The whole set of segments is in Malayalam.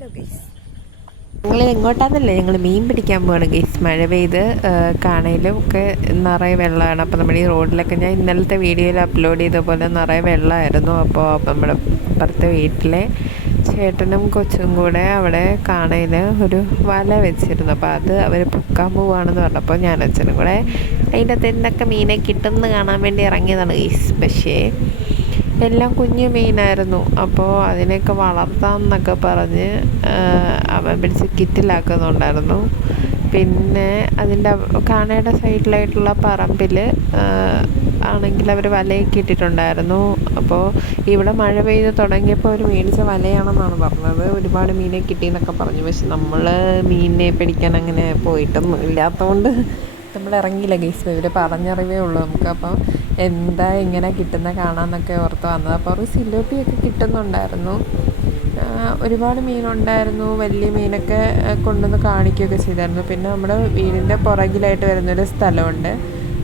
ഹലോ ഗൈസ്, ഞങ്ങൾ എങ്ങോട്ടാന്നല്ലേ, ഞങ്ങൾ മീൻ പിടിക്കാൻ പോവാണ് ഗൈസ്. മഴ പെയ്ത് കാണയിലും ഒക്കെ നിറയെ വെള്ളമാണ്. അപ്പോൾ നമ്മുടെ ഈ റോഡിലൊക്കെ ഞാൻ ഇന്നലത്തെ വീഡിയോയിൽ അപ്ലോഡ് ചെയ്ത പോലെ നിറയെ വെള്ളമായിരുന്നു. അപ്പോൾ നമ്മുടെ അപ്പുറത്തെ വീട്ടിലെ ചേട്ടനും കൊച്ചും കൂടെ അവിടെ കാണയിൽ ഒരു വല വെച്ചിരുന്നു. അപ്പോൾ അത് അവർ പൊക്കാൻ പോവുകയാണെന്ന് പറഞ്ഞപ്പോൾ ഞാൻ അച്ഛനും കൂടെ അതിൻ്റെ അകത്ത് എന്തൊക്കെ മീനെ കിട്ടുമെന്ന് കാണാൻ വേണ്ടി ഇറങ്ങിയതാണ് ഗൈസ്. പക്ഷേ എല്ലാം കുഞ്ഞു മീനായിരുന്നു. അപ്പോൾ അതിനെയൊക്കെ വളർത്താമെന്നൊക്കെ പറഞ്ഞ് അവൻ പിടിച്ച് കിറ്റിലാക്കുന്നുണ്ടായിരുന്നു. പിന്നെ അതിൻ്റെ കാണയുടെ സൈഡിലായിട്ടുള്ള പറമ്പിൽ ആണെങ്കിൽ അവർ വലയൊക്കെ ഇട്ടിട്ടുണ്ടായിരുന്നു. അപ്പോൾ ഇവിടെ മഴ പെയ്ത് തുടങ്ങിയപ്പോൾ അവർ മേടിച്ച വലയാണെന്നാണ് പറഞ്ഞത്. ഒരുപാട് മീനെ കിട്ടിയെന്നൊക്കെ പറഞ്ഞു. പക്ഷെ നമ്മൾ മീനിനെ പിടിക്കാൻ അങ്ങനെ പോയിട്ടൊന്നും ഇല്ലാത്തതുകൊണ്ട് നമ്മൾ ഇറങ്ങിയില്ല ഗൈസ്. ഇവർ പറഞ്ഞറിവേ ഉള്ളൂ നമുക്ക്. അപ്പം എന്താ ഇങ്ങനെ കിട്ടുന്ന കാണാമെന്നൊക്കെ ഓർത്ത് വന്നത്. അപ്പോൾ അവർക്ക് സിലോപ്പിയൊക്കെ കിട്ടുന്നുണ്ടായിരുന്നു. ഒരുപാട് മീനുണ്ടായിരുന്നു. വലിയ മീനൊക്കെ കൊണ്ടുവന്ന് കാണിക്കുകയൊക്കെ ചെയ്തായിരുന്നു. പിന്നെ നമ്മുടെ വീടിൻ്റെ പുറകിലായിട്ട് വരുന്നൊരു സ്ഥലമുണ്ട്.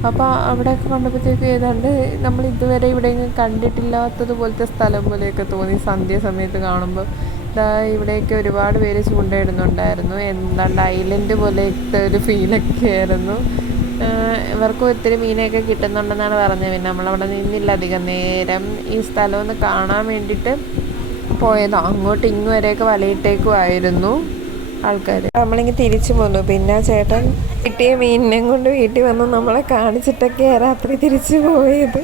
അപ്പോൾ അവിടെയൊക്കെ കണ്ടപ്പോഴത്തേക്ക് ഏതാണ്ട് നമ്മൾ ഇതുവരെ ഇവിടെ കണ്ടിട്ടില്ലാത്തതുപോലത്തെ സ്ഥലം പോലെയൊക്കെ തോന്നി. സന്ധ്യ സമയത്ത് കാണുമ്പോൾ ഇവിടെയൊക്കെ ഒരുപാട് പേര് ചൂണ്ടയിടുന്നുണ്ടായിരുന്നു. എന്താണ്ട് ഐലൻഡ് പോലെയൊക്കെ ഒരു ഫീലൊക്കെ ആയിരുന്നു. ഇവർക്ക് ഒത്തിരി മീനൊക്കെ കിട്ടുന്നുണ്ടെന്നാണ് പറഞ്ഞത്. പിന്നെ നമ്മളവിടെ നിന്നില്ല അധികം നേരം. ഈ സ്ഥലം ഒന്ന് കാണാൻ വേണ്ടിയിട്ട് പോയത്. അങ്ങോട്ട് ഇങ്ങ് വരെയൊക്കെ വലയിട്ടേക്കുമായിരുന്നു ആൾക്കാർ. നമ്മളിങ്ങനെ തിരിച്ചു പോന്നു. പിന്നെ ചേട്ടൻ കിട്ടിയ മീനിനെ കൊണ്ട് വീട്ടിൽ വന്ന് നമ്മളെ കാണിച്ചിട്ടൊക്കെയാണ് രാത്രി തിരിച്ചു പോയത്.